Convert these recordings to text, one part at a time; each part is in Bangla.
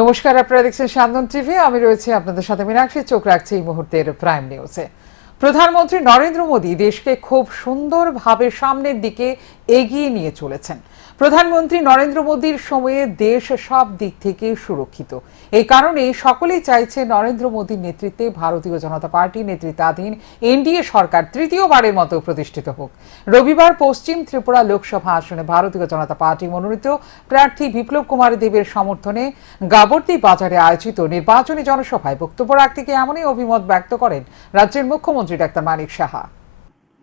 নমস্কার, আপনারা দেখছেন সান্দন টিভি। আমি রয়েছি আপনাদের সাথে মীনাক্ষী। চোখ রাখছি এই মুহূর্তের প্রাইম নিউজে। প্রধানমন্ত্রী নরেন্দ্র মোদী দেশকে খুব সুন্দরভাবে সামনের দিকে এগিয়ে নিয়ে চলেছেন। প্রধানমন্ত্রী নরেন্দ্র মোদীর সময়ে দেশ সব দিক থেকে সুরক্ষিত। এই কারণেই সকলেই চাইছে নরেন্দ্র মোদীর নেতৃত্বে ভারতীয় জনতা পার্টি নেতৃত্বাধীন এনডিএ সরকার তৃতীয়বারের মতো প্রতিষ্ঠিত হোক। রবিবার পশ্চিম ত্রিপুরা লোকসভা আসনে ভারতীয় জনতা পার্টি মনোনীত প্রার্থী বিপ্লব কুমার দেবের সমর্থনে গাবর্দি বাজারে আয়োজিত নির্বাচনী জনসভায় বক্তব্য রাখতে গিয়ে এমনই অভিমত ব্যক্ত করেন রাজ্যের মুখ্যমন্ত্রী ডাক্তার মানিক সাহা।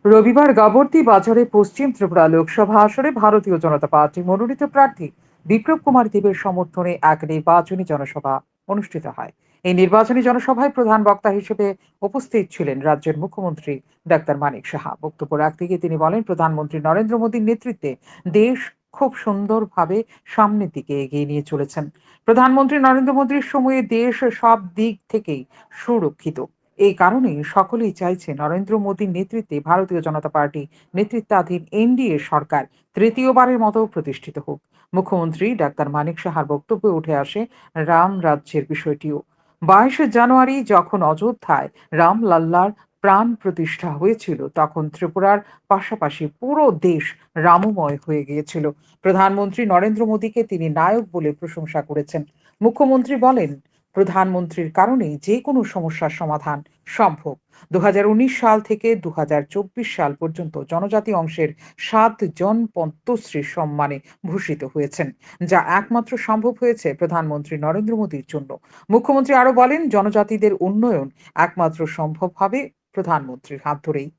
রবিবার গাবর্দি বাজারে পশ্চিম ত্রিপুরা লোকসভা আসনে ভারতীয় জনতা পার্টি মনোনীত প্রার্থী বিপ্লব কুমার দেবের সমর্থনে এক নির্বাচনী জনসভা অনুষ্ঠিত হয়। এই নির্বাচনী জনসভায় প্রধান বক্তা হিসেবে উপস্থিত ছিলেন রাজ্যের মুখ্যমন্ত্রী ডাক্তার মানিক সাহা। বক্তব্য রাখতে গিয়ে তিনি বলেন, প্রধানমন্ত্রী নরেন্দ্র মোদীর নেতৃত্বে দেশ খুব সুন্দরভাবে সামনের দিকে এগিয়ে নিয়ে চলেছেন। প্রধানমন্ত্রী নরেন্দ্র মোদীর সময়ে দেশ সব দিক থেকেই সুরক্ষিত। এই কারণেই সকলেই চাইছে নরেন্দ্র মোদীর নেতৃত্বে ভারতীয় জনতা পার্টি নেতৃত্বাধীন এনডিএ সরকার তৃতীয়বারের মতো প্রতিষ্ঠিত হোক। মুখ্যমন্ত্রী ডাক্তার মানিক সাহার বক্তব্যে উঠে আসে রাম রাজ্যের বিষয়টিও। 22শে জানুয়ারি যখন অযোধ্যায় রামলাল্লার প্রাণ প্রতিষ্ঠা হয়েছিল, তখন ত্রিপুরার পাশাপাশি পুরো দেশ রামময় হয়ে গিয়েছিল। প্রধানমন্ত্রী নরেন্দ্র মোদীকে তিনি নায়ক বলে প্রশংসা করেছেন। মুখ্যমন্ত্রী বলেন, প্রধানমন্ত্রীর কারণে যে কোনো সমস্যার সমাধান সম্ভব। 2019 সাল থেকে 2024 সাল পর্যন্ত জনজাতি অংশের 7 জন পদ্মশ্রী সম্মানে ভূষিত হয়েছেন, যা একমাত্র সম্ভব হয়েছে প্রধানমন্ত্রী নরেন্দ্র মোদীর জন্য। মুখ্যমন্ত্রী আরো বলেন, জনজাতিদের উন্নয়ন একমাত্র সম্ভব হবে প্রধানমন্ত্রীর হাত ধরেই।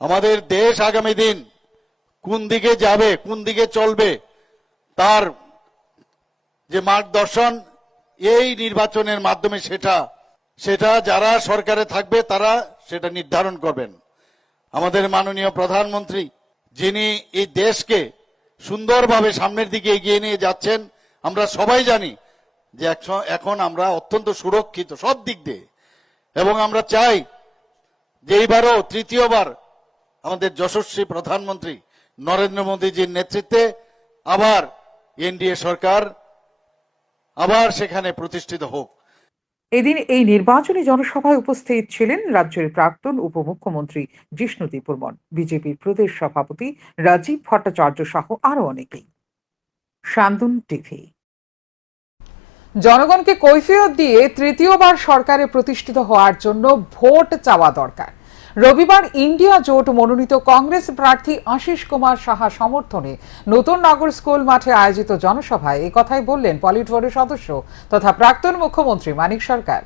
আমাদের দেশ আগামী দিন কোন দিকে যাবে, কোন দিকে চলবে, তার যে মার্গদর্শন এই নির্বাচনের মাধ্যমে সেটা যারা সরকারে থাকবে তারা সেটা নির্ধারণ করবেন। আমাদের মাননীয় প্রধানমন্ত্রী, যিনি এই দেশকে সুন্দরভাবে সামনের দিকে এগিয়ে নিয়ে যাচ্ছেন, আমরা সবাই জানি যে এখন আমরা অত্যন্ত সুরক্ষিত সব দিক দিয়ে, এবং আমরা চাই যে এইবারও তৃতীয়বার আমাদের যশস্বী প্রধানমন্ত্রী নরেন্দ্র মোদীজির নেতৃত্বে আবার এনডিএ সরকার আবার সেখানে প্রতিষ্ঠিত হোক। এদিন এই নির্বাচনী জনসভায় উপস্থিত ছিলেন রাজ্যের প্রাক্তন উপমুখ্যমন্ত্রী জিষ্ণুদেব বর্মন, বিজেপির প্রদেশ সভাপতি রাজীব ভট্টাচার্য সহ আরো অনেকেই। শান্তন টিভি। জনগণকে কৈফিয়ত দিয়ে তৃতীয়বার সরকারে প্রতিষ্ঠিত হওয়ার জন্য ভোট চাওয়া দরকার। রবিবার ইন্ডিয়া জোট মনোনীত কংগ্রেস প্রার্থী আশিস কুমার সাহা সমর্থনে নতুন নগর স্কুল মাঠে আয়োজিত জনসভায় এই কথাই বললেন পলিট বোর্ডের সদস্য তথা প্রাক্তন মুখ্যমন্ত্রী মানিক সরকার।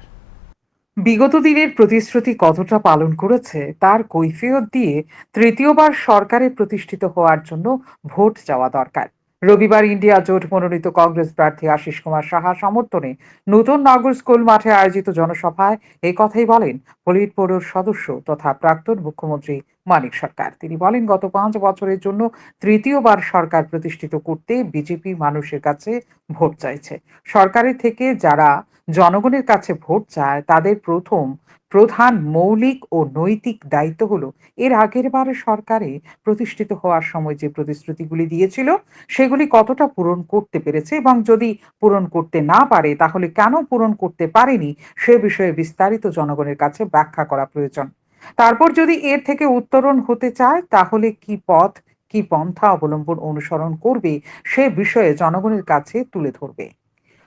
বিগত দিনের প্রতিশ্রুতি কতটা পালন করেছে তার কৈফিয়ত দিয়ে তৃতীয়বার সরকারে প্রতিষ্ঠিত হওয়ার জন্য ভোট চাওয়া দরকার। রবিবার ইন্ডিয়া জোট মনোনীত কংগ্রেস প্রার্থী আশিস কুমার সাহা সমর্থনে নতুন নগর স্কুল মাঠে আয়োজিত জনসভায় এই কথাই বলেন পলিট ব্যুরোর সদস্য তথা প্রাক্তন মুখ্যমন্ত্রী মানিক সরকার। তিনি বলেন, গত 5 বছরের জন্য তৃতীয়বার সরকার প্রতিষ্ঠিত করতে বিজেপি মানুষের কাছে ভোট চাইছে। সরকারের থেকে যারা জনগণের কাছে ভোট চায় তাদের প্রধান মৌলিক ও নৈতিক দায়িত্ব হলো এর আগের বার সরকারে প্রতিষ্ঠিত হওয়ার সময় যে প্রতিশ্রুতিগুলি দিয়েছিল সেগুলি কতটা পূরণ করতে পেরেছে, এবং যদি পূরণ করতে না পারে তাহলে কেন পূরণ করতে পারেনি সে বিষয়ে বিস্তারিত জনগণের কাছে ব্যাখ্যা করা প্রয়োজন। তারপর যদি এর থেকে উত্তরণ হতে চায় তাহলে কি পথ কি পন্থা অবলম্বন অনুসরণ করবে সে বিষয়ে জনগণের কাছে তুলে ধরবে।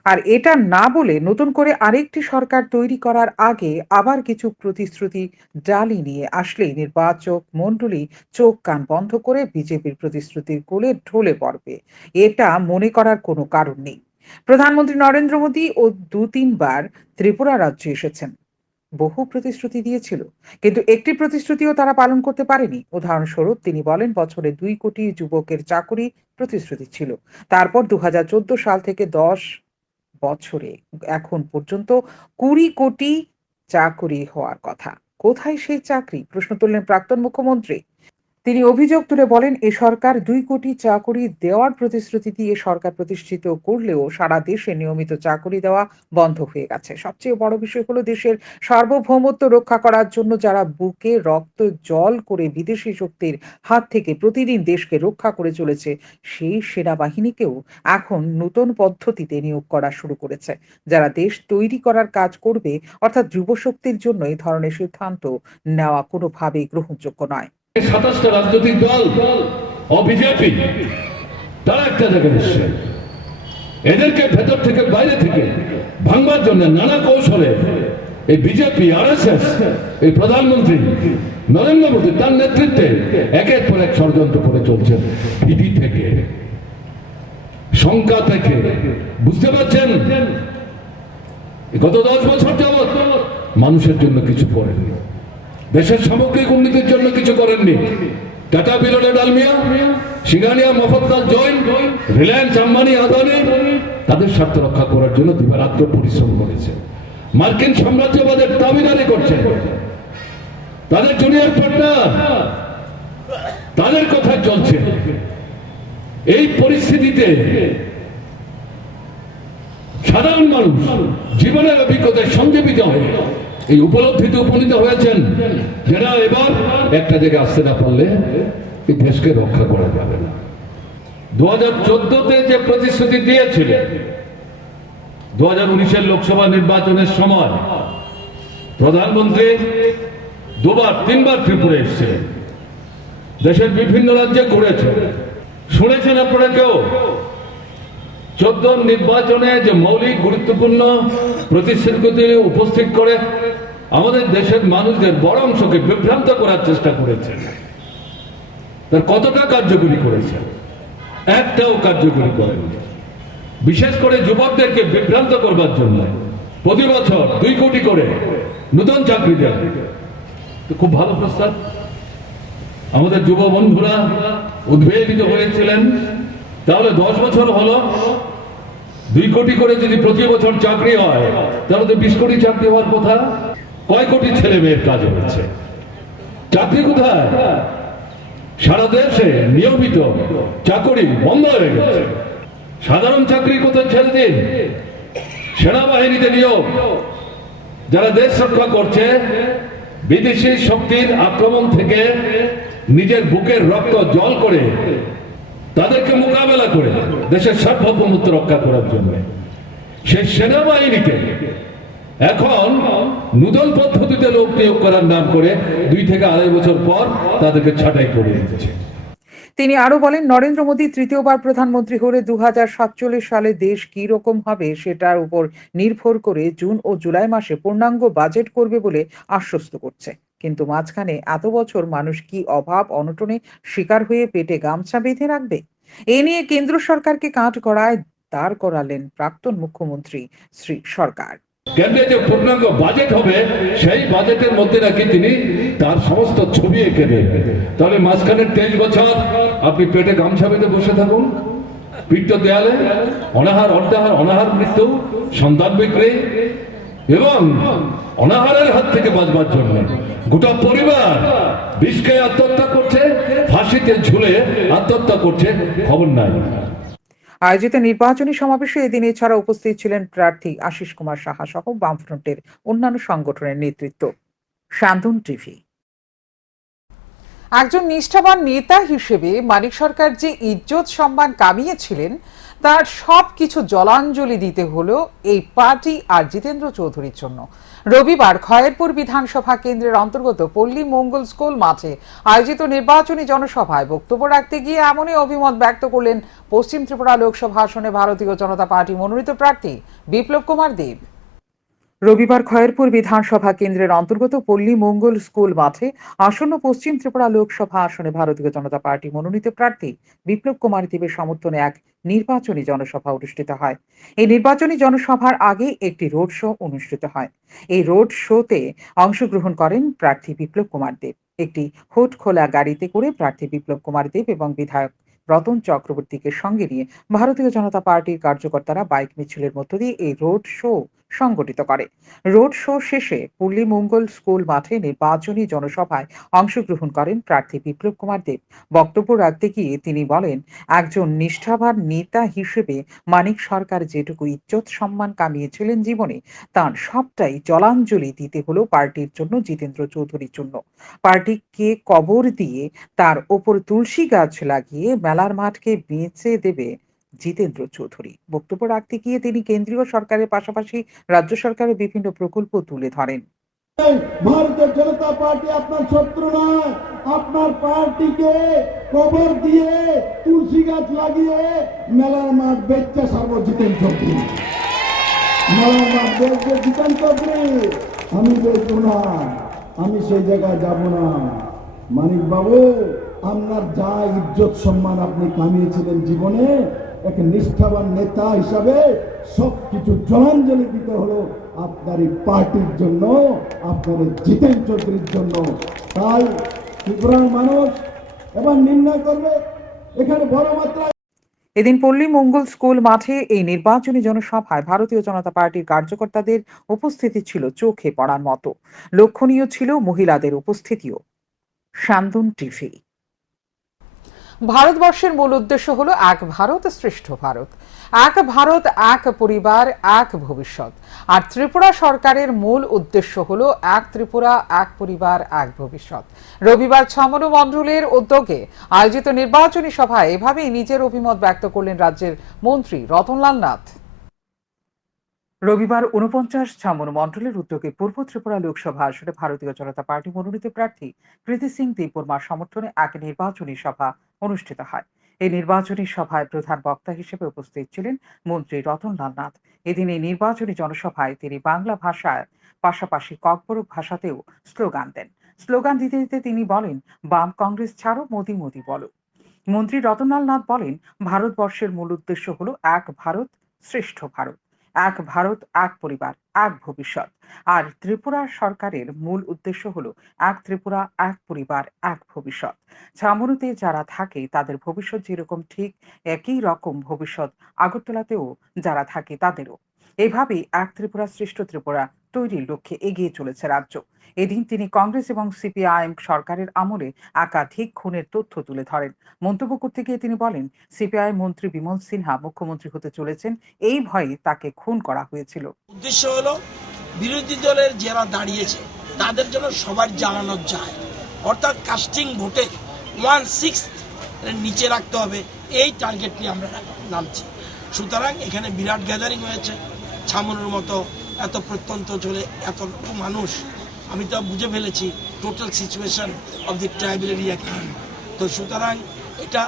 আর এটা না বলে নতুন করে আরেকটি সরকার তৈরি করার আগে আবার কিছু প্রতিশ্রুতি ডালি নিয়ে আসলেই নির্বাচক মণ্ডলী চোখ কান বন্ধ করে বিজেপির প্রতিশ্রুতির কোলে ঢলে পড়বে। এটা মনে করার কোনো কারণ নেই। প্রধানমন্ত্রী নরেন্দ্র মোদী ও 2-3 বার ত্রিপুরা রাজ্যে এসেছেন, বহু প্রতিশ্রুতি দিয়েছিল, কিন্তু একটি প্রতিশ্রুতিও তারা পালন করতে পারেনি। উদাহরণস্বরূপ তিনি বলেন, বছরে 2 কোটি যুবকের চাকুরি প্রতিশ্রুতি ছিল। তারপর 2014 সাল থেকে 10 বছরে এখন পর্যন্ত 20 কোটি চাকরি হওয়ার কথা। কোথায় সেই চাকরি, প্রশ্ন তুললেন প্রাক্তন মুখ্যমন্ত্রী। তিনি অভিযোগ তুলে বলেন, এ সরকার ২ কোটি চাকরি দেওয়ার প্রতিশ্রুতি দিয়ে সরকার প্রতিষ্ঠিত করলেও সারা দেশে নিয়মিত চাকরি দেওয়া বন্ধ হয়ে গেছে। সবচেয়ে বড় বিষয় হলো দেশের সার্বভৌমত্ব রক্ষা করার জন্য যারা বুকে রক্ত জল করে বিদেশি শক্তির হাত থেকে প্রতিদিন দেশকে রক্ষা করে চলেছে, সেই সেনাবাহিনীকেও এখন নতুন পদ্ধতিতে নিয়োগ করা শুরু করেছে। যারা দেশ তৈরি করার কাজ করবে, অর্থাৎ যুবশক্তির জন্য এই ধরনের সিদ্ধান্ত নেওয়া কোনোভাবেই গ্রহণযোগ্য নয়। 27টা রাজনৈতিক দল ও বিজেপি তারা একটা জায়গায় এসছে, এদেরকে ভেতর থেকে বাইরে থেকে ভাঙবার জন্য নানা কৌশলে এই বিজেপি আরএসএস এই প্রধানমন্ত্রী নরেন্দ্র মোদী তার নেতৃত্বে একের পর এক ষড়যন্ত্র করে চলছেন। ভিটি থেকে শঙ্কা থেকে বুঝতে পারছেন গত 10 বছর যাবৎ মানুষের জন্য কিছু করেননি, দেশের সামগ্রিক উন্নতির জন্য কিছু করেননি। টাটা বিরোধে ডালমিয়া, সিঙ্গানিয়া, মফৎলাল জৈন, রিলায়েন্স, আম্বানি, আদানি তাদের স্বার্থ রক্ষা করার জন্য দিবারাত্র পরিশ্রম করেছে। মার্কিন সাম্রাজ্যবাদের দাবিদারি করছে, তাদের জুনিয়র পার্টনার তাদের কথা চলছে। এই পরিস্থিতিতে সাধারণ মানুষ জীবনের অভিজ্ঞতায় সঞ্জীবিত হয়ে এই উপলব্ধিতে উপনীত হয়েছেন, যারা এবার একটা জায়গায় আসতে না পারলে এই দেশকে রক্ষা করা যাবে না। 2014-তে যে প্রতিশ্রুতি দিয়েছিলেন, 2019-এর লোকসভা নির্বাচনের সময় প্রধানমন্ত্রী 2-3বার ত্রিপুরা এসেছিলেন, দেশের বিভিন্ন রাজ্যে ঘুরেছে। শুনেছেন আপনারা কেউ 14 নির্বাচনে যে মৌলিক গুরুত্বপূর্ণ প্রতিশ্রুতি উপস্থিত করে আমাদের দেশের মানুষদের বড় অংশকে বিভ্রান্ত করার চেষ্টা করেছেন? তার কতটা কার্যকরী করেছে? একটাও কার্যকরী করেননি। বিশেষ করে যুবকদেরকে বিভ্রান্ত করবার জন্য প্রতি বছর 2 কোটি করে নতুন চাকরি দেন, খুব ভালো প্রস্তাব। আমাদের যুব বন্ধুরা উদ্বেলিত হয়েছিলেন, তাহলে 10 বছর হলো 2 কোটি করে যদি প্রতি বছর চাকরি হয়, তাহলে তো 20 কোটি চাকরি হওয়ার কথা। কয় কোটি ছেলে মেয়ের কাজ হচ্ছে, চাকরি কোথায়? সারা দেশে নিয়মিত চাকরি বন্ধ হয়ে গেছে। সাধারণ চাকরি কোথায় ছেড়ে দিন, সেনাবাহিনীতে নিয়োগ, যারা দেশ রক্ষা করছে বিদেশি শক্তির আক্রমণ থেকে নিজের বুকের রক্ত জল করে তাদেরকে মোকাবেলা করে দেশের সার্বভৌমত্ব রক্ষা করার জন্য সেই সেনাবাহিনীকে এখন নূতন পদ্ধতিতে লোক নিয়োগ করার নাম করে 2 থেকে 2.5 বছর পর তাদেরকে ছাঁটাই করে দিচ্ছে। তিনি আরো বলেন, নরেন্দ্র মোদী তৃতীয়বার প্রধানমন্ত্রী হলে 2047 সালে দেশ কি রকম হবে সেটার উপর নির্ভর করে জুন ও জুলাই মাসে পূর্ণাঙ্গ বাজেট করবে বলে আশ্বস্ত করছে। কিন্তু মাঝখানে এত বছর মানুষ কি অভাব অনটনে শিকার হয়ে পেটে গামছা বেঁধে রাখবে? এ নিয়ে কেন্দ্র সরকারকে কাঠগড়ায় দাঁড় করালেন প্রাক্তন মুখ্যমন্ত্রী শ্রী সরকার। কেন্দ্রে যে পূর্ণাঙ্গ বাজেট হবে সেই বাজেটের মধ্যে নাকি তিনি তার সমস্ত ছবি এঁকে দেবেন। তাহলে মাঝখানে 23 বছর আপনি পেটে গামছা বেঁধে বসে থাকুন, পিঠ দেয়ালে, অনাহার অর্ধাহার, অনাহার মৃত্যু, সন্তান বিক্রি এবং অনাহারের হাত থেকে বাঁচবার জন্য গোটা পরিবার বিষ খেয়ে আত্মহত্যা করছে, ফাঁসিতে ঝুলে আত্মহত্যা করছে, খবর নাই। আয়োজিত নির্বাচনী সমাবেশে এদিন এছাড়া উপস্থিত ছিলেন প্রার্থী আশিস কুমার সাহা সহ বামফ্রন্টের অন্যান্য সংগঠনের নেতৃত্ব। শান্তন টিভি। একজন নিষ্ঠাবান নেতা হিসেবে মানিক সরকার যে ইজ্জত সম্মান কামিয়েছিলেন, তার সবকিছু জলাঞ্জলি দিতে হলো এই পার্টি আর জিতেন্দ্র চৌধুরীর জন্য। রবিবার খয়েরপুর বিধানসভা কেন্দ্রের অন্তর্গত পল্লী মঙ্গল স্কুল মাঠে আয়োজিত নির্বাচনী জনসভায় বক্তব্য রাখতে গিয়ে এমনই অভিমত ব্যক্ত করলেন পশ্চিম ত্রিপুরা লোকসভা আসনে ভারতীয় জনতা পার্টি মনোনীত প্রার্থী বিপ্লব কুমার দেব। রবিবার খয়েরপুর বিধানসভা কেন্দ্রের অন্তর্গত পল্লী মঙ্গল স্কুল মাঠে আসন্ন পশ্চিম ত্রিপুরা লোকসভা আসনে ভারতীয় জনতা পার্টি মনোনীত প্রার্থী বিপ্লব কুমার দেবের সমর্থনে এক নির্বাচনী জনসভা অনুষ্ঠিত হয়। এই নির্বাচনী জনসভার আগে একটি রোড শো অনুষ্ঠিত হয়। এই রোড শোতে অংশগ্রহণ করেন প্রার্থী বিপ্লব কুমার দেব। একটি হুড খোলা গাড়িতে করে প্রার্থী বিপ্লব কুমার দেব এবং বিধায়ক রতন চক্রবর্তীকে সঙ্গে নিয়ে ভারতীয় জনতা পার্টির কার্যকর্তারা বাইক মিছিলের মধ্য দিয়ে এই রোড শো সংগঠিত করে। রোড শো শেষে পল্লী মঙ্গল স্কুল মাঠে নির্বাচনী জনসভায় অংশগ্রহণ করেন প্রার্থী বিপ্লব কুমার দেব। বক্তব্য রাখতে গিয়ে তিনি বলেন, একজন নিষ্ঠাবান নেতা হিসেবে মানিক সরকার যেটুকু ইজ্জত সম্মান কামিয়েছিলেন জীবনে, তার সবটাই জলাঞ্জলি দিতে হলো পার্টির জন্য, জিতেন্দ্র চৌধুরীর জন্য। পার্টিকে কবর দিয়ে তার ওপর তুলসী গাছ লাগিয়ে মেলার মাঠকে বেঁচে দেবে জিতেন্দ্র চৌধুরী। বক্তব্য রাখতে গিয়ে তিনি কেন্দ্রীয় সরকারের পাশাপাশি রাজ্য সরকারের বিভিন্ন প্রকল্প তুলে ধরেন। ভারতীয় জনতা পার্টি আপনার শত্রু নয়, আপনার পার্টিকে কবর দিয়ে তুলসী গাছ লাগিয়ে মেলার মাঠ বেচতে সারব জিতেন চৌধুরী। মেলার মাঠ বেচবে জিতেন চৌধুরী, আমি বেচবো না, আমি সেই জায়গায় যাব না। মানিক বাবু, আপনার যা ইজ্জত সম্মান আপনি কামিয়েছিলেন জীবনে, এক নিষ্ঠাবান নেতা হিসাবে সবকিছু জলাঞ্জলি দিতে হলো আপনার এই পার্টির জন্য, আপনার জিতেন চৌধুরীর জন্য। তাই ত্রিপুরার মানুষ এবার নির্ণয় করবে এখানে বড় মাত্রায়। এদিন পল্লী মঙ্গল স্কুল মাঠে এই নির্বাচনী জনসভায় ভারতীয় জনতা পার্টির কার্যকর্তাদের উপস্থিতি ছিল চোখে পড়ার মতো। লক্ষণীয় ছিল মহিলাদের উপস্থিতিও। শান্তন টিভি। ভারতবর্ষের মূল উদ্দেশ্য হলো এক ভারত শ্রেষ্ঠ ভারত, এক ভারত এক পরিবার এক ভবিষ্যৎ। আর ত্রিপুরা সরকারের মূল উদ্দেশ্য হলো এক ত্রিপুরা এক পরিবার এক ভবিষ্যৎ। রবিবার ছামনু মণ্ডলের উদ্যোগে আয়োজিত নির্বাচনী সভায় এভাবেই নিজের অভিমত ব্যক্ত করলেন রাজ্যের মন্ত্রী রতনলাল নাথ। রবিবার ৪৯ ছামনু মণ্ডলের উদ্যোগে পূর্ব ত্রিপুরা লোকসভা আসনে ভারতীয় জনতা পার্টি মনোনীত প্রার্থী প্রীতি সিং দেববর্মার সমর্থনে এক নির্বাচনী সভা অনুষ্ঠিত হয়। এই নির্বাচনী সভায় প্রধান বক্তা হিসেবে উপস্থিত ছিলেন মন্ত্রী রতনলাল নাথ। এদিন এই নির্বাচনী জনসভায় তিনি বাংলা ভাষার পাশাপাশি ককবরক ভাষাতেও স্লোগান দেন। স্লোগান দিতে দিতে তিনি বলেন, বাম কংগ্রেস ছাড়ো, মোদি মোদি বলো। মন্ত্রী রতনলাল নাথ বলেন, ভারতবর্ষের মূল উদ্দেশ্য হলো এক ভারত শ্রেষ্ঠ ভারত, এক ভারত এক পরিবার এক ভবিষ্যৎ। আর ত্রিপুরা সরকারের মূল উদ্দেশ্য হলো এক ত্রিপুরা এক পরিবার এক ভবিষ্যৎ। ছামনুতে যারা থাকে তাদের ভবিষ্যৎ যেরকম ঠিক একই রকম ভবিষ্যৎ আগরতলাতেও যারা থাকে তাদেরও। এভাবেই এক ত্রিপুরা শ্রেষ্ঠ ত্রিপুরা তৈরির লক্ষ্যে এগিয়ে চলেছে রাজ্য। এদিন তিনি কংগ্রেস এবং সিপিআইএম সরকারের আমলে একাধিক খুনের তথ্য তুলে ধরেন। মন্তব্য করতে গিয়ে তিনি বলেন, সিপিআই মন্ত্রী বিমল সিনহা মুখ্যমন্ত্রী হতে চলেছেন, এই ভয়ে তাকে খুন করা হয়েছিল। উদ্দেশ্য হলো বিরোধী দলের যারা দাঁড়িয়েছে তাদের জন্য সবার জানানো যায়, অর্থাৎ কাস্টিং ভোটে 1/6 নিচে রাখতে হবে, এই টার্গেট নিয়ে আমরা নামছি। সুতরাং এখানে বিরাট গ্যাদারিং হয়েছে। ছামনুর মতো এত প্রত্যন্ত অঞ্চলে এত মানুষ, আমি তো বুঝে ফেলেছি total situation of the tribal area কি। তো সুতরাং এটা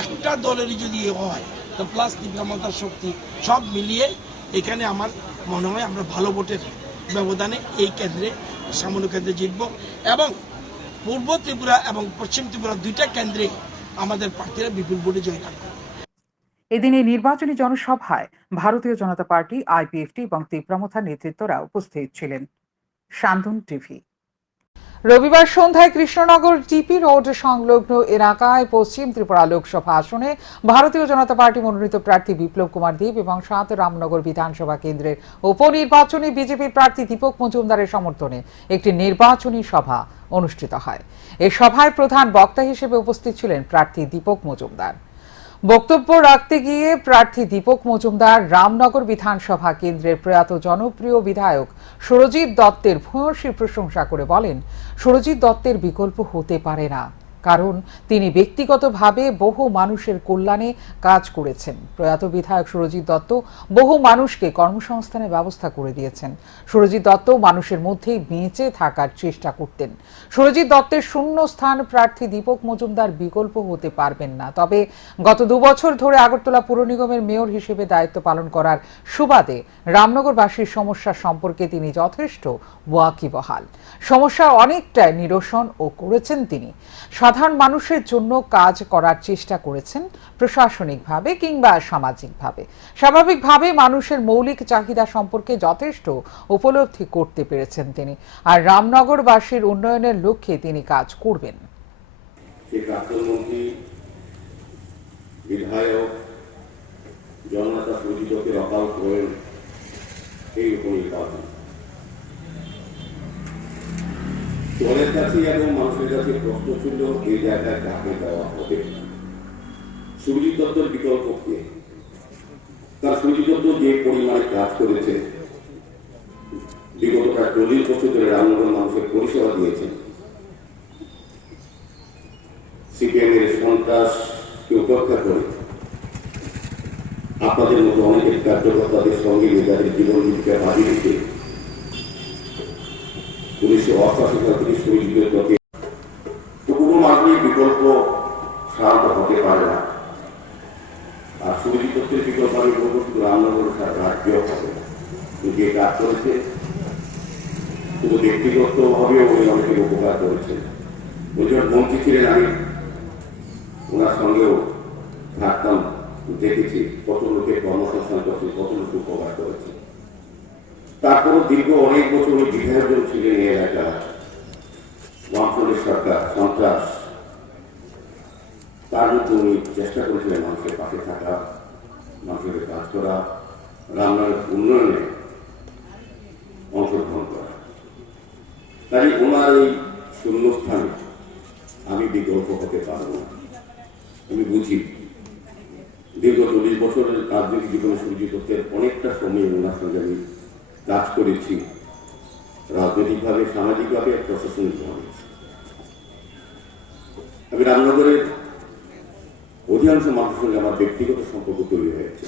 একটা দলেরই যদি হয় তো প্লাস তীব্রমতার শক্তি সব মিলিয়ে এখানে আমার মনে হয় আমরা ভালো ভোটের ব্যবধানে এই কেন্দ্রে ছামনু কেন্দ্রে জিতব এবং পূর্ব ত্রিপুরা এবং পশ্চিম ত্রিপুরা দুইটা কেন্দ্রে আমাদের প্রার্থীরা বিপুল ভোটে জয়লাভ করবে। এদিন এই নির্বাচনী জনসভায় ভারতীয় জনতা পার্টি, আইপিএফটি এবং তীব্রমথার নেতৃত্বরা উপস্থিত ছিলেন। শান্তন টিভি। রবিবার সন্ধ্যায় কৃষ্ণনগর জিপি রোড সংলগ্ন এলাকায় পশ্চিম ত্রিপুরা লোকসভা আসনে ভারতীয় জনতা পার্টি মনোনীত প্রার্থী বিপ্লব কুমার দেব এবং ৭ রামনগর বিধানসভা কেন্দ্রের উপনির্বাচনে বিজেপি প্রার্থী দীপক মজুমদারের সমর্থনে একটি নির্বাচনী সভা অনুষ্ঠিত হয়। এই সভায় প্রধান বক্তা হিসেবে উপস্থিত ছিলেন প্রার্থী দীপক মজুমদার। বক্তব্য রাখতে গিয়ে প্রার্থী দীপক মজুমদার রামনগর বিধানসভা কেন্দ্রের প্রয়াত জনপ্রিয় বিধায়ক সুরজিৎ দত্তের ভূয়সী প্রশংসা করে বলেন, সুরজিৎ দত্তের বিকল্প হতে পারে না, কারণ তিনি ব্যক্তিগতভাবে বহু মানুষের কল্যাণে কাজ করেছেন। প্রয়াত বিধায়ক সুরজিৎ দত্ত বহু মানুষকে কর্মসংস্থানের ব্যবস্থা করে দিয়েছেন। সুরজিৎ দত্ত মানুষের মধ্যেই বেঁচে থাকার চেষ্টা করতেন। সুরজিৎ দত্তের শূন্য স্থান প্রার্থী দীপক মজুমদার বিকল্প হতে পারবেন না। তবে গত 2 বছর ধরে আগরতলা পুর নিগমের মেয়র হিসেবে দায়িত্ব পালন করার সুবাদে রামনগরবাসীর সমস্যা সম্পর্কে তিনি যথেষ্ট ওয়াকিবহাল। সমস্যা অনেকটাই নিরসন ও করেছেন তিনি। সাধারণ মানুষের জন্য কাজ করার চেষ্টা করেছেন, প্রশাসনিকভাবে কিংবা সামাজিকভাবে। স্বাভাবিকভাবে মানুষের মৌলিক চাহিদা সম্পর্কে যথেষ্ট উপলব্ধি করতে পেরেছেন তিনি, আর রামনগরবাসীর উন্নয়নের লক্ষ্যে তিনি কাজ করবেন। বিধায়ক জননেতা সুরজিৎকে অকাল করেন এই উপনির্বাচন দলের কাছে এবং মানুষের কাছে প্রশ্ন ছিল এই জায়গায় কাকে দেওয়া হবে। সুরজিৎ দত্তের বিকল্প কে? তার সুরজিৎ দত্ত যে পরিমাণে কাজ করেছে, বিগত প্রায় 40 বছর ধরে রামনগর মানুষের পরিষেবা দিয়েছেন। সিপিএমের সন্ত্রাসকে উপেক্ষা করে আপনাদের মতো অনেকের কার্যকর্তাদের সঙ্গে নিজেদের জীবন জীবিকা বাজি রেখে 1988 সাল থেকে সুরজিৎ দত্তকে কোনো মানুষের বিকল্প সারাটা হতে পারে না। আর সুরজিৎ দত্তের বিকল্প আমি বলবো শুধু রামনগর রাজ্য হবে। যে কাজ করেছে শুধু ব্যক্তিগতভাবেও উনি অনেকের উপকার করেছেন। উনি যখন মন্ত্রী ছিলেন আমি ওনার সঙ্গেও থাকতাম, দেখেছি কত লোকের কর্মসংস্থান করছে, কত লোক উপকার করেছে। তারপরও দীর্ঘ অনেক বছর উনি বিধায়ক ছিলেন এই এলাকা। বামফ্রন্টের সরকার সন্ত্রাস, তার মধ্যে উনি চেষ্টা করেছিলেন মানুষের পাশে থাকা, মানুষের কাজ করা, রামনগরের উন্নয়নে অংশগ্রহণ করা। তাই ওনার এই শূন্যস্থানে আমি বিকল্প হতে পারব না। আমি বুঝি দীর্ঘ 40 বছরের রাজনৈতিক জীবনে সুরজিৎ দত্তের অনেকটা সময় ওনার সঙ্গে আমি কাজ করেছি, রাজনৈতিকভাবে, সামাজিকভাবে, প্রশাসনিকভাবে। আমি রামনগরের অধিকাংশ মানুষের সঙ্গে আমার ব্যক্তিগত সম্পর্ক তৈরি হয়েছে।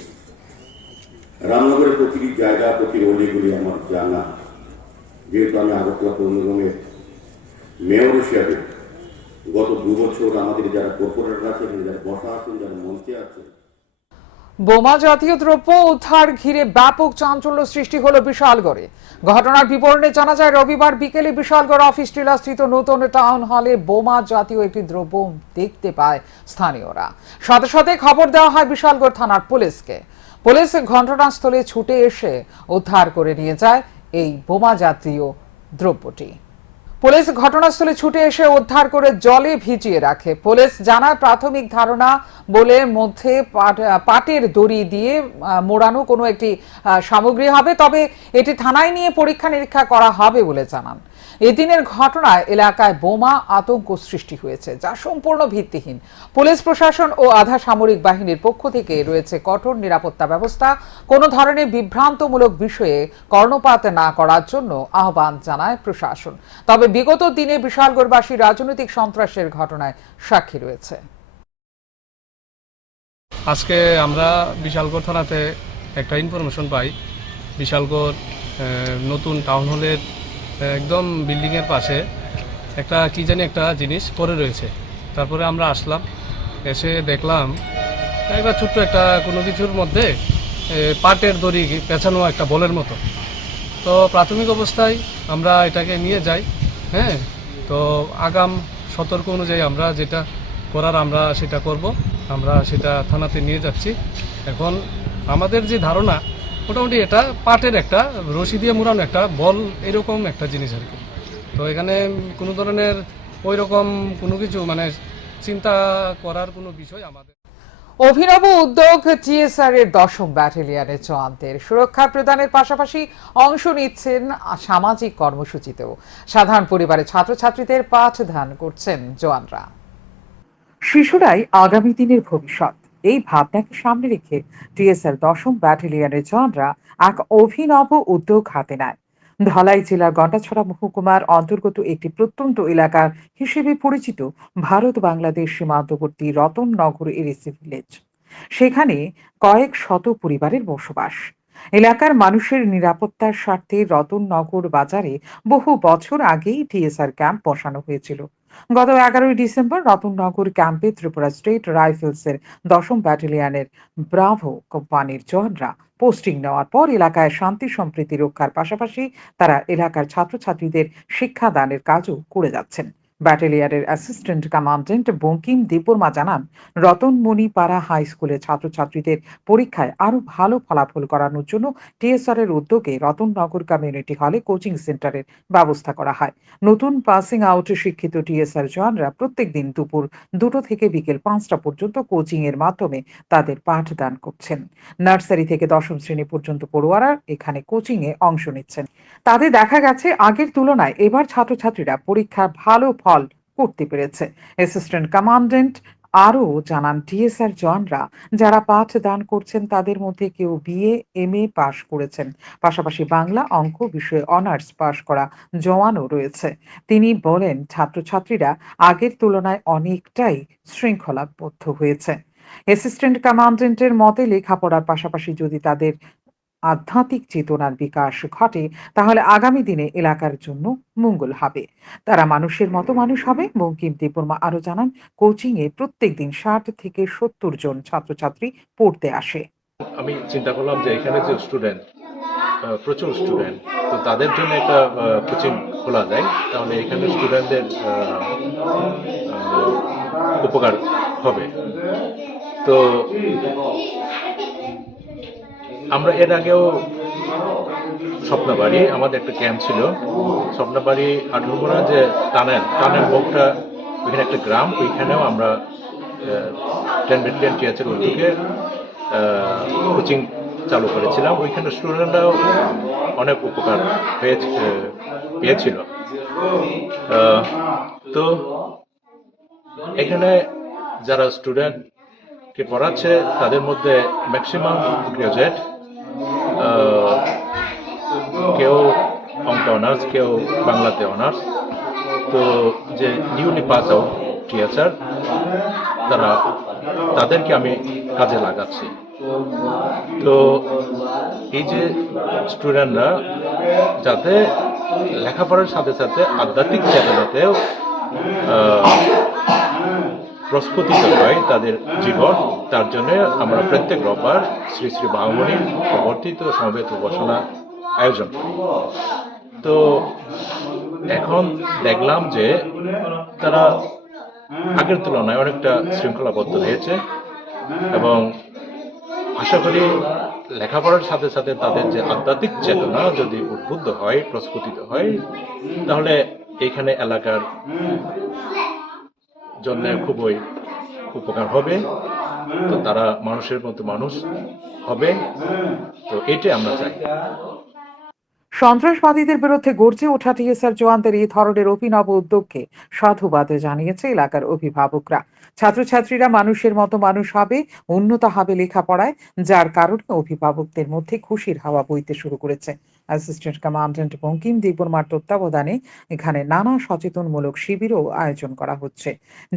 রামনগরের প্রতিটি জায়গা, প্রতি অলিগুলি আমার জানা, যেহেতু আমি আগরতলা পৌর নিগমের মেয়র হিসাবে গত 2 বছর আমাদের যারা কর্পোরেটর আছেন, যারা বসা আছেন, যারা মঞ্চে আছেন। বোমা জাতীয় দ্রব্য উদ্ধার ঘিরে ব্যাপক চাঞ্চল্য সৃষ্টি হলো বিশালগড়ে। ঘটনার বিবরণে জানা যায়, রবিবার বিকেলে বিশালগড় অফিস টিলাস্থিত নতুন টাউন হলে বোমা জাতীয় একটি দ্রব্য দেখতে পায় স্থানীয়রা। সাথে সাথে খবর দেওয়া হয় বিশালগড় থানার পুলিশকে। পুলিশ ঘটনাস্থলে ছুটে এসে উদ্ধার করে নিয়ে যায় এই বোমা জাতীয় দ্রব্যটি। পুলিশ ঘটনাস্থলে ছুটে এসে উদ্ধার করে জলে ভিজিয়ে রাখে। পুলিশ জানায়, প্রাথমিক ধারণা বলে মধ্যে পাটের দড়ি দিয়ে মোড়ানো কোনো একটি সামগ্রী হবে, তবে এটি থানায় নিয়ে পরীক্ষা নিরীক্ষা করা হবে বলে জানান। এদিনের ঘটনায় এলাকায় বোমা আতঙ্ক সৃষ্টি হয়েছে, যা সম্পূর্ণ ভিত্তিহীন। পুলিশ প্রশাসন ও আধা সামরিক বাহিনীর পক্ষ থেকে রয়েছে কঠোর নিরাপত্তা ব্যবস্থা। কোনো ধরনের বিভ্রান্তমূলক বিষয়ে কর্ণপাত না করার জন্য আহ্বান জানায় প্রশাসন। তবে বিগত দিনে বিশালগড়বাসী রাজনৈতিক সন্ত্রাসের ঘটনায় সাক্ষী রয়েছে। আজকে আমরা বিশালগড় থানাতে একটা ইনফরমেশন পাই, বিশালগড় নতুন টাউন হলের একদম বিল্ডিংয়ের পাশে একটা কি জানি একটা জিনিস পড়ে রয়েছে। তারপরে আমরা আসলাম, এসে দেখলাম একটা ছোট্ট একটা কোনো কিছুর মধ্যে পাটের দড়ি পেঁচানো একটা বলের মতো। তো প্রাথমিক অবস্থায় আমরা এটাকে নিয়ে যাই, হ্যাঁ। তো আগাম সতর্ক অনুযায়ী আমরা যেটা করার আমরা সেটা করব। আমরা সেটা থানাতে নিয়ে যাচ্ছি। এখন আমাদের যে ধারণা, মোটামুটি এটা পাটের একটা রশি দিয়ে মোড়ানো একটা বল, এরকম একটা জিনিস আর কি। তো এখানে কোনো ধরনের ওই রকম কোনো কিছু মানে চিন্তা করার কোনো বিষয় আমাদের। অভিনব উদ্যোগ টিএসআর এর 10ম ব্যাটালিয়নের জওয়ানদের সুরক্ষা প্রদানের পাশাপাশি অংশ নিচ্ছেন সামাজিক কর্মসূচিতেও। সাধারণ পরিবারের ছাত্রছাত্রীদের পাঠদান করছেন জওয়ানরা। শিশুরাই আগামী দিনের ভবিষ্যৎ, এই ভাবনাকে সামনে রেখে টিএসআর 10ম ব্যাটালিয়নের জওয়ানরা এক অভিনব উদ্যোগ হাতে নেয়। ধলাই জেলার গন্ডাছড়া মহকুমার অন্তর্গত একটি প্রত্যন্ত এলাকার হিসেবে পরিচিত ভারত বাংলাদেশ সীমান্তবর্তী রতননগর এরিসি ভিলেজ। সেখানে কয়েক শত পরিবারের বসবাস। এলাকার মানুষের নিরাপত্তার স্বার্থে রতননগর বাজারে বহু বছর আগেই টিএসআর ক্যাম্প বসানো হয়েছিল। গত 11ই ডিসেম্বর রতননগর ক্যাম্পে ত্রিপুরা স্টেট রাইফেলসের 10ম ব্যাটালিয়নের ব্রাভো কোম্পানির জওয়ানরা পোস্টিং নেওয়ার পর এলাকায় শান্তি সম্প্রীতি রক্ষার পাশাপাশি তারা এলাকার ছাত্রছাত্রীদের শিক্ষাদানের কাজও করে যাচ্ছেন। ব্যাটালিয়নের অ্যাসিস্ট্যান্ট কমান্ড্যান্ট বঙ্কিম দেববর্মা জানান, রতনমণিপাড়া হাই স্কুলের ছাত্রছাত্রীদের পরীক্ষায় আরো ভালো ফলাফল করানোর জন্য টিএসআর এর উদ্যোগে রতননগর কমিউনিটি হলে কোচিং সেন্টারের ব্যবস্থা করা হয়। নতুন পাসিং আউট শিক্ষিত টিএসআর জওয়ানরা প্রত্যেকদিন দুপুর 2টো থেকে বিকেল 5টা পর্যন্ত কোচিং এর মাধ্যমে তাদের পাঠদান করছেন। নার্সারি থেকে 10ম শ্রেণী পর্যন্ত পড়ুয়ারা এখানে কোচিং এ অংশ নিচ্ছেন। তাদের দেখা গেছে আগের তুলনায় এবার ছাত্রছাত্রীরা পরীক্ষায় ভালো ফল করতে পেরেছে। অ্যাসিস্ট্যান্ট কমান্ড্যান্ট আরও জানান, টিএসআর জওয়ানরা যারা পাঠদান করছেন তাদের মধ্যে কেউ বিএ এমএ পাশ করেছেন, পাশাপাশি বাংলা অঙ্ক বিষয়ে অনার্স পাশ করা জওয়ানও রয়েছে। তিনি বলেন, ছাত্রছাত্রীরা আগের তুলনায় অনেকটাই শৃঙ্খলাবদ্ধ হয়েছে। অ্যাসিস্ট্যান্ট কমান্ড্যান্টের মতে, লেখাপড়ার পাশাপাশি যদি তাদের আধ্যাত্মিক চেতনার বিকাশ ঘটে তাহলে আগামী দিনে এলাকার জন্য মঙ্গল হবে, তারা মানুষের মতো মানুষ হবে। বঙ্কিম দেববর্মা আরো জানান, কোচিং এ প্রত্যেকদিন 60 থেকে 70 জন ছাত্রছাত্রী পড়তে আসে। আমি চিন্তা করলাম যে এখানে যে স্টুডেন্ট প্রচুর স্টুডেন্ট, তো তাদের জন্য একটা কোচিং খোলা যায়, তাহলে এখানে স্টুডেন্টদের উপকার হবে। তো আমরা এর আগেও স্বপ্নবাড়ি আমাদের একটা ক্যাম্প ছিল, স্বপ্নবাড়ি 18 যে টানের মুখটা ওইখানে একটা গ্রাম, ওইখানেও আমরা 10 মিলিয়ন টিএচের উদ্যোগে কোচিং চালু করেছিলাম। ওইখানে স্টুডেন্টরাও অনেক উপকার পেয়েছিল। তো এখানে যারা স্টুডেন্টকে পড়াচ্ছে তাদের মধ্যে ম্যাক্সিমাম গ্রাজুয়েট, কেউ অঙ্ক অনার্স, কেউ বাংলাতে অনার্স। তো যে নিউলি পাস আউট টিএচআর তাদেরকে আমি কাজে লাগাচ্ছি। তো এই যে স্টুডেন্টরা যাতে লেখাপড়ার সাথে সাথে আধ্যাত্মিক চেতনাতেও প্রস্ফুটিত হয় তাদের জীবন, তার জন্য আমরা প্রত্যেক রোববার শ্রী শ্রী বাহুমণির প্রবর্তিত সমবেত উপাসনা আয়োজন করি। তো এখন দেখলাম যে তারা আগের তুলনায় অনেকটা শৃঙ্খলাবদ্ধ হয়েছে, এবং আশা করি লেখাপড়ার সাথে সাথে তাদের যে আধ্যাত্মিক চেতনা যদি উদ্বুদ্ধ হয়, প্রস্ফুটিত হয়, তাহলে এইখানে এলাকার জন্য খুবই উপকার হবে। তো তারা মানুষের মতো মানুষ হবে, তো এটাই আমরা চাই। সন্ত্রাসবাদীদের বিরুদ্ধে গর্জে ওঠা টিএসআর জওয়ানদের এই ধরনের অভিনব উদ্যোগকে সাধুবাদ জানিয়েছে এলাকার অভিভাবকরা। ছাত্রছাত্রীরা মানুষের মতো মানুষ হবে, উন্নত হবে লেখাপড়ায়, যার কারণে অভিভাবকদের মধ্যে খুশির হাওয়া বইতে শুরু করেছে। অ্যাসিস্ট্যান্ট কমান্ড্যান্ট বঙ্কিম দেববর্মার তত্ত্বাবধানে এখানে নানা সচেতনমূলক শিবিরও আয়োজন করা হচ্ছে,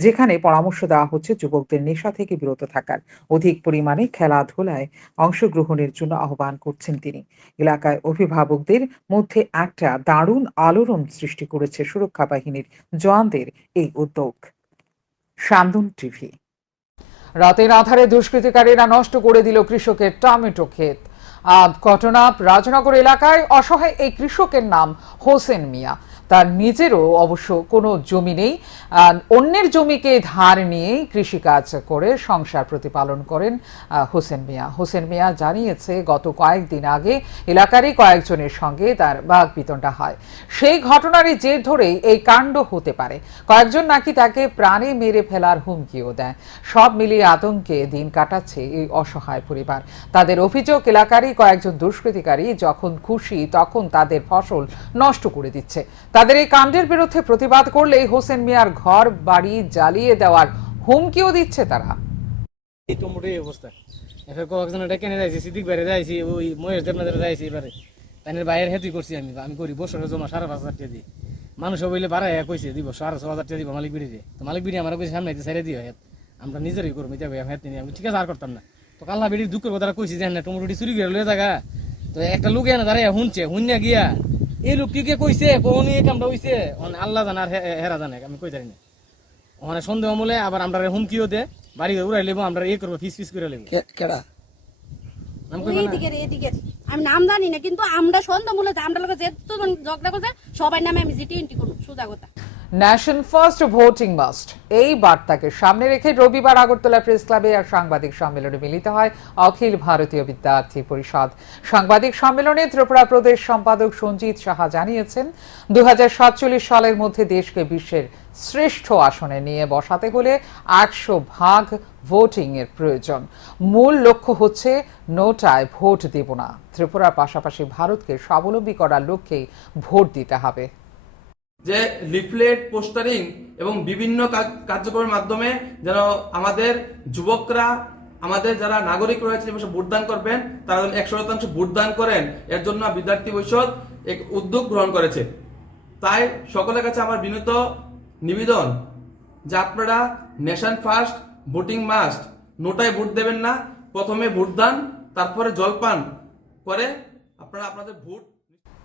যেখানে পরামর্শ দেওয়া হচ্ছে যুবকদের নেশা থেকে বিরত থাকার, অধিক পরিমাণে খেলাধুলায় অংশগ্রহণের জন্য আহ্বান করছেন তিনি। এলাকায় অভিভাবকদের মধ্যে একটা দারুণ আলোড়ন সৃষ্টি করেছে সুরক্ষা বাহিনীর জওয়ানদের এই উদ্যোগ। শান্তন টিভি। রাতের আধারে দুষ্কৃতিকারীরা নষ্ট করে দিল কৃষকের টমেটো ক্ষেত। ঘটনা রাজনগর এলাকায়। অসহায় এই কৃষকের নাম হোসেন মিয়া। তার নিজেরও অবশ্য কোনো জমি নেই, অন্যের জমিকে ধার নিয়ে কৃষিকাজ করে সংসার প্রতিপালন করেন হোসেন মিয়া জানিয়েছে, গত কয়েকদিন আগে এলাকারই কয়েকজনের সঙ্গে তার বাগবিতণ্ডা হয়। সেই ঘটনারই জের ধরেই এই কাণ্ড হতে পারে। কয়েকজন নাকি তাকে প্রাণে মেরে ফেলার হুমকিও দেয়। সব মিলিয়ে আতঙ্কে দিন কাটাচ্ছে এই অসহায় পরিবার। তাদের অভিযোগ, এলাকারই কয়েকজন দুষ্কৃতিকারী যখন খুশি তখন তাদের ফসল নষ্ট করে দিচ্ছে। তাদের এই কাণ্ডের বিরুদ্ধে প্রতিবাদ করলেই হোসেন মিয়ার ঘর বাড়ি জ্বালিয়ে দেওয়ার হুমকিও দিচ্ছে তারা। এই তো মোটেই অবস্থা। এবার কয়েকজন এটা কেনে যাইছি, সিদ্দিক বাইরে যাইছি, ওই মহেশ দেবনাথের যাইছি, এবারে তাইনের বাইরের হেতুই করছি। আমি করি বছরে জমা 5,500 টাকা দিই। মানুষ বইলে বাড়াই কইছে দিব 6,500 টাকা দিব মালিক বিড়ি দিয়ে। তো মালিক বিড়ি আমার কইছে সামনে ছেড়ে দিও, আমরা নিজেরই করবো, এটা হেত নিয়ে আমি ঠিক আছে আর করতাম না। তো কাল্লা বিড়ির দুঃখের কথা কইছি যে না টমেটোটি চুরি করে লয়ে জায়গা। তো একটা লোক এনে দাঁড়াইয়া শুনছে, শুনিয়া গিয়া এই লোকটিকে কইছে কোন এই কামটা হইছে আল্লাহ জানে আর হেরা জানে, আমি কই জানি না। ওখানে সন্দেহ মূলে আবার আমরা হুমকিও দে, বাড়ি উড়াই লেবো, আমরা ইয়ে করবো, ফিস করে লেবো। কেডা নাম কইবা না? এদিকে আমি নাম জানি না, কিন্তু আমরা সন্দেহ মূলে আমরা লোক যে ঝগড়া করছে সবাই নামে আমি জিটি এন্ট্রি করব, সোজা কথা। ন্যাশন ফার্স্ট ভোটিং মাস্ট এই বার্তাকে সামনে রেখে রবিবার আগরতলা প্রেস ক্লাবে এক সাংবাদিক সম্মেলনে মিলিত হয় অখিল ভারতীয় বিদ্যার্থী পরিষদ। সাংবাদিক সম্মেলনে ত্রিপুরা প্রদেশ সম্পাদক সঞ্জিত সাহা জানিয়েছেন 2047 সালের মধ্যে দেশকে বিশ্বের শ্রেষ্ঠ আসনে নিয়ে বসাতে হলে 100% ভোটিং এর প্রয়োজন। মূল লক্ষ্য হচ্ছে নোটায় ভোট দেব না। ত্রিপুরার পাশাপাশি ভারতকে স্বাবলম্বী করার লক্ষ্যেই ভোট দিতে হবে। যে লিফলেট, পোস্টারিং এবং বিভিন্ন কার্যক্রমের মাধ্যমে যেন আমাদের যুবকরা, আমাদের যারা নাগরিক রয়েছে ভোটদান করবেন তারা যেন 100% ভোটদান করেন, এর জন্য বিদ্যার্থী পরিষদ এক উদ্যোগ গ্রহণ করেছে। তাই সকলের কাছে আমার বিনীত নিবেদন যে আপনারা নেশন ফার্স্ট ভোটিং মাস্ট, নোটায় ভোট দেবেন না, প্রথমে ভোটদান তারপরে জলপান করে আপনারা আপনাদের ভোট।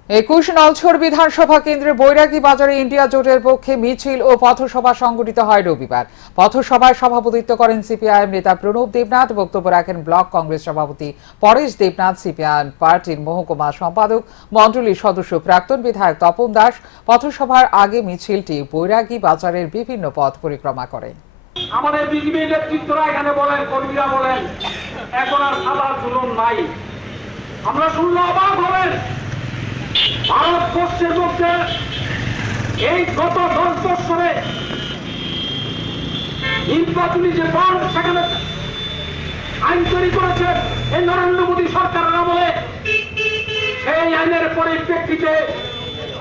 21 নলছড় বিধানসভা কেন্দ্রের বৈরাগী বাজারে ইন্ডিয়া জোটের পক্ষে মিছিল ও পথসভা সংগঠিত হয় রবিবার। পথসভায় সভাপতিত্ব করেন সিপিআইএম নেতা প্রণব দেবনাথ। বক্তব্য রাখেন ব্লক কংগ্রেস সভাপতি পরেশ দেবনাথ, সিপিআইএম পার্টির মহকুমা সম্পাদক, মণ্ডলীর সদস্য প্রাক্তন বিধায়ক তপন দাস। পথসভার আগে মিছিলটি বৈরাগী বাজারের বিভিন্ন পথ পরিক্রমা করে। আমাদের বিজেপি নেতৃত্বরা এখানে বলেন, কর্মীরা বলেন, এখন আর সাদা জুলুম নাই। আমরা শুনলে অবাক হবেন, ভারতবর্ষের মধ্যে এই গত 10 বছরে নির্বাচনী যে বন্ড, সেখানে আইন তৈরি করেছেন এই নরেন্দ্র মোদী সরকারের আমলে। সেই আইনের পরিপ্রেক্ষিতে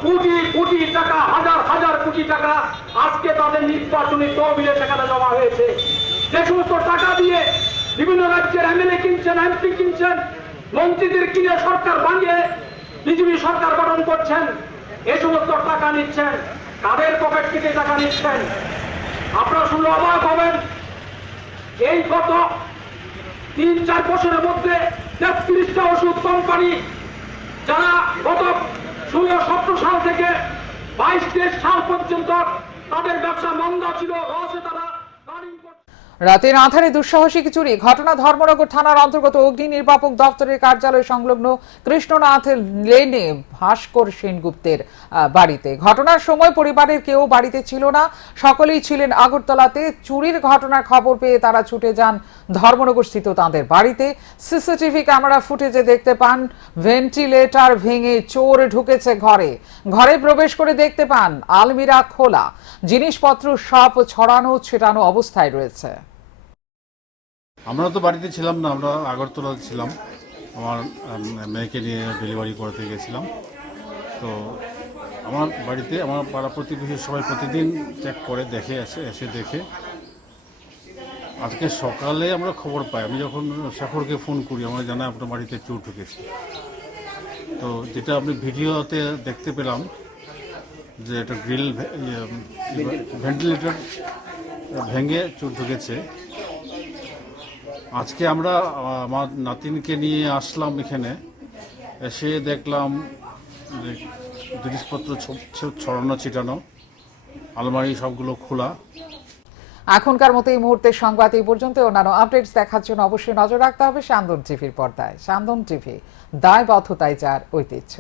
কোটি কোটি টাকা, হাজার হাজার কোটি টাকা আজকে তাদের নির্বাচনী তহবিলে সেখানে জমা হয়েছে। যে সমস্ত টাকা দিয়ে বিভিন্ন রাজ্যের এমএলএ কিনছেন, এমপি কিনছেন, মন্ত্রীদের কিনে সরকার ভাঙিয়ে বিজেপি সরকার গঠন করছেন, এই সমস্ত টাকা নিচ্ছেন, তাদের পকেট থেকে টাকা নিচ্ছেন। আপনারা শুনলে অবাক হবেন, এই গত 3-4 বছরের মধ্যে 33টা ওষুধ কোম্পানি, যারা গত 16-17 সাল থেকে 22-23 সাল পর্যন্ত তাদের ব্যবসা মন্দা ছিল, রসে তারা রাতের আঁধারে দুঃসাহসিক চুরি ঘটনা ধর্মনগর থানার অন্তর্গত অগ্নি নির্বাপক দপ্তরের কার্যালয় সংলগ্ন কৃষ্ণনাথ লেনে ভাস্কর সেনগুপ্তের বাড়িতে। ঘটনার সময় পরিবারের কেউ বাড়িতে ছিল না, সকলেই ছিলেন আগরতলাতে। চুরির ঘটনার খবর পেয়ে তারা ছুটে যান ধর্মনগর স্থিত তাঁদের বাড়িতে। সিসিটিভি ক্যামেরা ফুটেজে দেখতে পান ভেন্টিলেটর ভেঙে চোর ঢুকেছে ঘরে। ঘরে প্রবেশ করে দেখতে পান আলমিরা খোলা, জিনিসপত্র সব ছড়ানো ছিটানো অবস্থায় রয়েছে। আমরা তো বাড়িতে ছিলাম না, আমরা আগরতলা ছিলাম, আমার মেয়েকে নিয়ে ডেলিভারি করতে গেছিলাম। তো আমার বাড়িতে আমার পাড়া প্রতিবেশী সবাই প্রতিদিন চেক করে দেখে, এসে দেখে আজকে সকালে আমরা খবর পাই। আমি যখন শেখরকে ফোন করি, আমরা জানাই আপনার বাড়িতে চোর ঢুকেছে। তো যেটা আপনি ভিডিওতে দেখতে পেলাম যে একটা গ্রিল, ভেন্টিলেটর ভেঙে চোর ঢুকেছে। আজকে আমরা আমার নাতিনকে নিয়ে আসলাম এখানে, এসে দেখলাম যে জিনিসপত্র ছড়ানো ছিটানো, আলমারি সবগুলো খোলা। এখনকার মতো এই মুহূর্তের সংবাদ এই পর্যন্ত। অন্যান্য আপডেটস দেখার জন্য অবশ্যই নজর রাখতে হবে সান্দন টিভির পর্দায়। সান্দন টিভি, দায়বদ্ধতায় যার ঐতিহ্য।